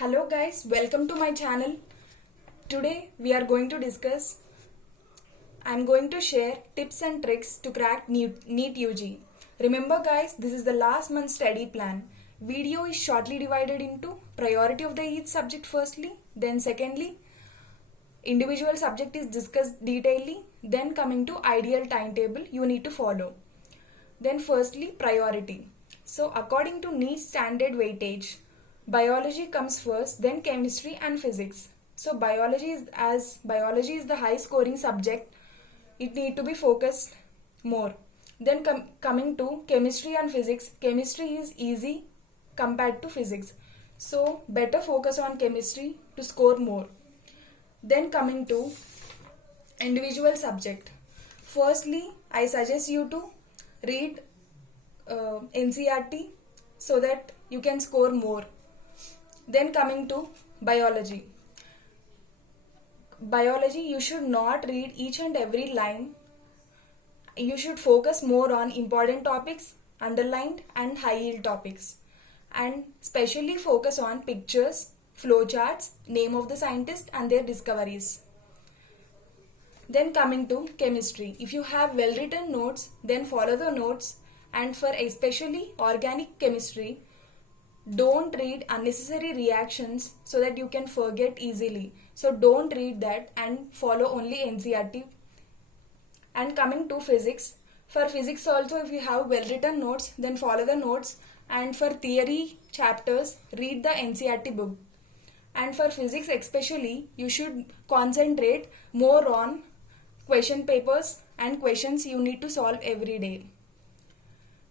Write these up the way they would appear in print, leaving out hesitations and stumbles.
Hello guys, welcome to my channel. Today we are going to discuss, I am going to share tips and tricks to crack NEET UG. Remember guys, this is the last month's study plan. Video is shortly divided into priority of the each subject firstly, then secondly, individual subject is discussed detailedly, then coming to ideal timetable you need to follow. Then firstly, priority. So according to NEET standard weightage, biology comes first, then chemistry and physics. So biology is the high scoring subject, it need to be focused more. Then coming to chemistry and physics, chemistry is easy compared to physics. So better focus on chemistry to score more. Then coming to individual subject. Firstly, I suggest you to read NCERT so that you can score more. Then coming to biology. Biology, you should not read each and every line. You should focus more on important topics, underlined and high yield topics. And specially focus on pictures, flowcharts, name of the scientist and their discoveries. Then coming to chemistry. If you have well written notes, then follow the notes. And for especially organic chemistry, don't read unnecessary reactions so that you can forget easily. So don't read that and follow only NCERT. And coming to physics, for physics also if you have well written notes, then follow the notes. And for theory chapters, read the NCERT book. And for physics especially, you should concentrate more on question papers and questions you need to solve every day.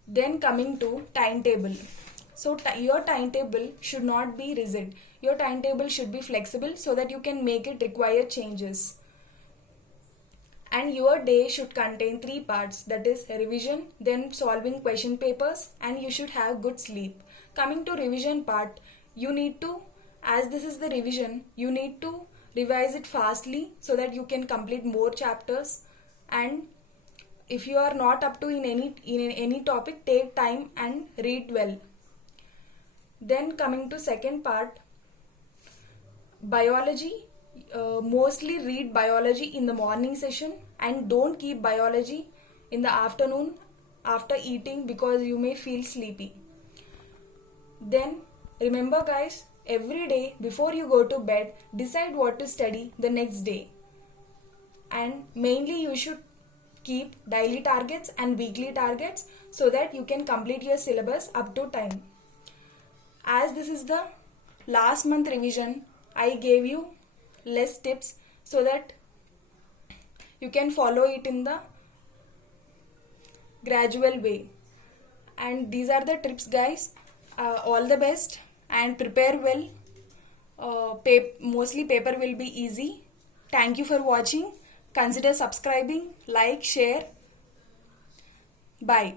Then coming to timetable. So your timetable should not be rigid. Your timetable should be flexible so that you can make it required changes. And your day should contain 3 parts, that is revision, then solving question papers, and you should have good sleep. Coming to revision part, you need to, as this is the revision, you need to revise it fastly so that you can complete more chapters. And if you are not up to in any topic, take time and read well. Then coming to second part, biology. Mostly read biology in the morning session and don't keep biology in the afternoon after eating because you may feel sleepy. Then remember guys, every day before you go to bed, decide what to study the next day. And mainly you should keep daily targets and weekly targets so that you can complete your syllabus up to time. As this is the last month revision, I gave you less tips so that you can follow it in the gradual way. And these are the tips guys. All the best and prepare well. Mostly paper will be easy. Thank you for watching. Consider subscribing, like, share. Bye.